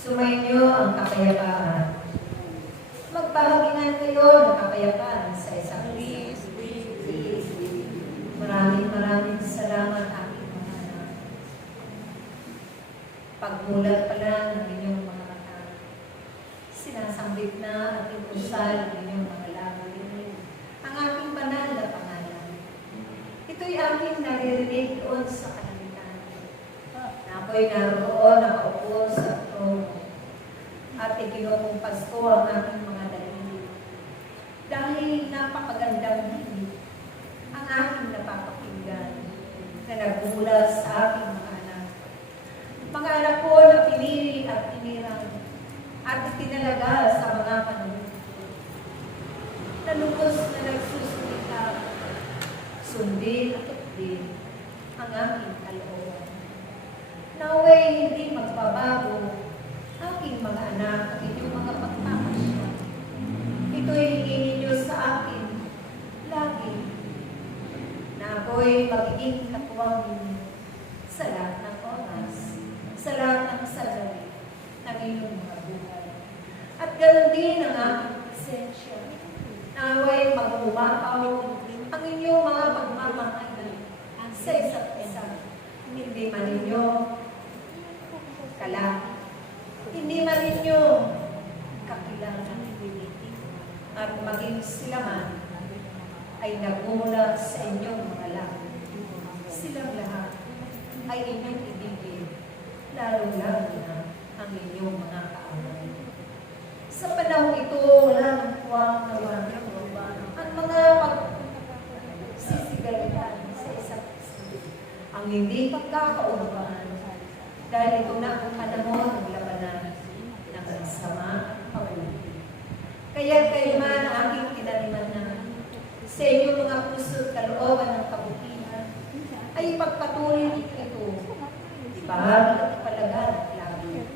Sumainyo ang kapayapaan. Magbahaginan kayo ng kapayapaan sa isang isa. Maraming salamat aking mga anak. Pagmulat pa lang ng inyong mga mata, sinasambit na at itusal ng inyong mga labi. Ang aking banal na pangalan. Ito'y aking naririnig doon sa kalangitan. Na ako'y naroon nakaupo sa trono at ikinukumpas ko ang aking mga daliri. Dahil napakagandang hilig ang aking napapakinggan na nagbunga pinagmula sa aking mga anak. Mga anak ko na pinili at tinirang at itinalaga sa mga panahon. Nalubos na nagsusulita, sundin at din ang aking kalooban. Naway hindi magbabago aking mga anak at inyong mga pagpapasya. Ito'y hingin ninyo sa akin lagi na ako'y magiging katuwang ninyo sa lahat ng oras, sa lahat ng sandali ng inyong mga buhay. At ganoon din ang aking presensya. Naway mag-umapaw ang inyong mga pagmamahalan sa isa't isa. Hindi man ninyo kalaki. Hindi man ninyo kakilala. At maging sila man ay nagmula sa inyong mga lahat. Silang lahat ay inyong ibigin, lalo-lalo na ang inyong mga kaaway. Sa panahon ito, walang kuwang-kuwang ang mga pagsisigaluhan sa isa't isa. Ang hindi pagkakaunawaan dahil ito na ang panahon ng labanan ng sama at pag-uwi. Kaya kayo man ang aking kinaliman na sa inyong mga puso't kalooban ng kabutihan ay ipagpatuloy ito. Ibahagi at ipalagan at lagi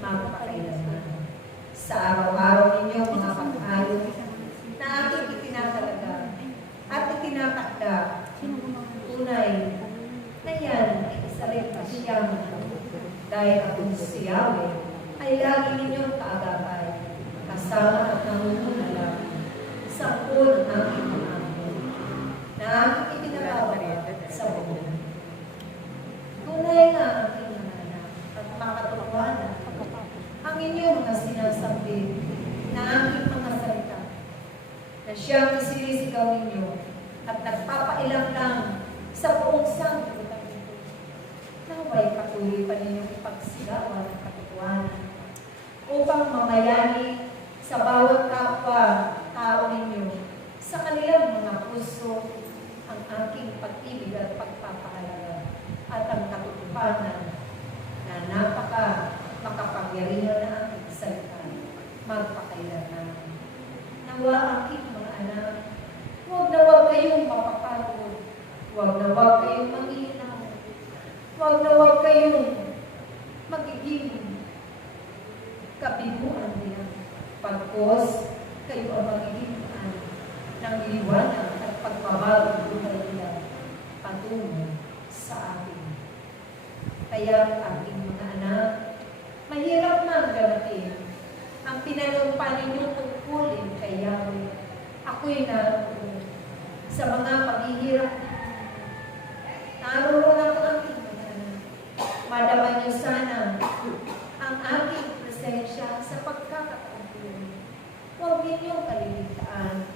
magpakailanman. Sa araw-araw ninyo mga pag-ayo na aking itinatalaga at itinatakda, tunay na yan ay isalit na siyang dahil akong si Yahweh ay lagi ninyong kaagapay, kasama at nangungunalang sa ng aking mga angel na aking itinatawag sa buhay. Tunay nga ang aking mga anak at makatuwanan ang inyong mga sinasabi na aking mga salita na siyang isinisigaw ninyo at nagpapailang lang sa buong sanglibutan ito. Naway patuloy pa ninyong ipagsigawan ng katotohanan upang mamayani sa bawat kapwa-tao ninyo sa kanilang mga puso ang aking pag-ibig at pagpapahalaga at ang katutupanan na makapangyarihan na aking salita magpakailanman. Nawa aking mga anak, huwag na huwag kayong mapapagod, huwag na huwag kayong mag-iinaw, huwag na huwag kayong magiging kabibuan niya. Pagkos, kayo ang magiging ng liwanag at pagbabago buhay nila patungo sa akin. Kaya aking mga anak, mahirap na ganatin ang pinanumpa ninyong tungkulin kay Yahweh. Ako'y naroon sa mga paghihirap. Naroon ang aking mga anak. Madama niyo sana ang aking presensya sa pagkakataon. Huwag ninyong kaliligtaan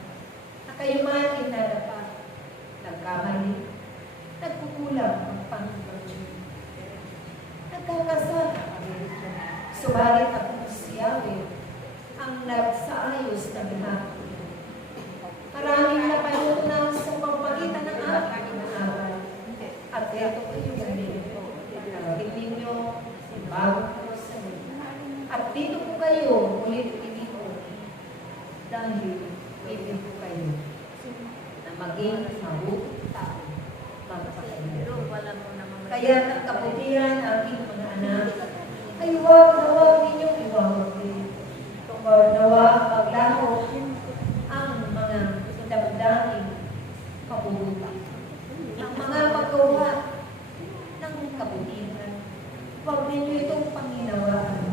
na kayo man inadapat, nagkamali, nagkukulang ang Panginoon. Nagkakasala kami rito. Subalit ako si Yahweh ang nagsaayos ng lahat. Maraming napanunan sa pagpagitan ng aking inaaway. At ito kayo galing. Naging ninyo bagong karosanin. At dito po kayo ulit pinito. Dahil ibig ko kayo na maging mabuting tao. Kaya ang kabutihan aking mga anak ay huwag na huwag ninyong iwawagin. Huwag na huwag maglaho ang mga damdaming kabubuti. Ang mga paggawa ng kabutihan. Huwag ninyo itong panginawaan.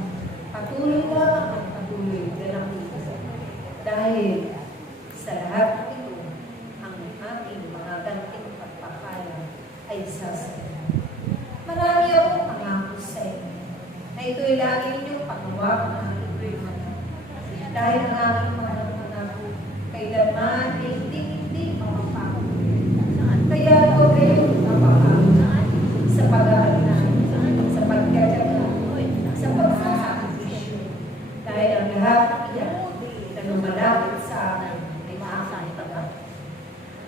Patuloy lang ang patuloy dalang ito. Dahil sa lahat ng ito, ang ating mga ganting pagpapala ay sasagot. Marami akong pangako sa inyo na ito'y lagi ninyong pangawak ng aking mga. Dahil ang aking mga pangako kailanman ay hindi mapapako. Kaya ako kayong mapapako sa pag-aaral, sa pagkatyaga, sa pagsasakripisyo. Dahil ang lahat yan na lumalapit sa akin ay makakaitangat.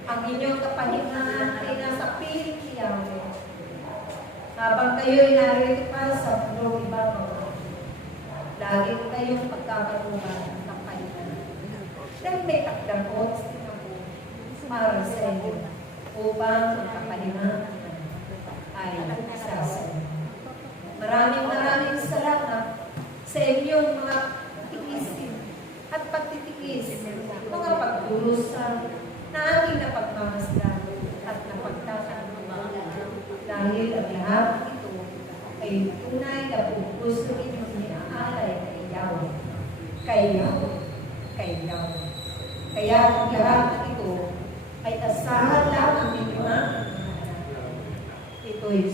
Ang inyong kapahingahan ay nasa piling ni Yahweh Habang kayo'y narito pa sa mundo ibabaw, lagi kayong pagkakatuban ng Panginoon. Dahil may takdang oras din ako para sa inyo upang ang kapaliman ay isa sa inyo. Maraming salamat sa inyong mga tikisin at pagtitikis, mga pagdurusa na aking napagmamasdan at napagtatanungan. Dahil ang lahat ito ay tunay na pupuso inyong inaalay kay Yahweh. Kay Yahweh. Kaya ang lahat ito ay asahan lang ang inyong ito'y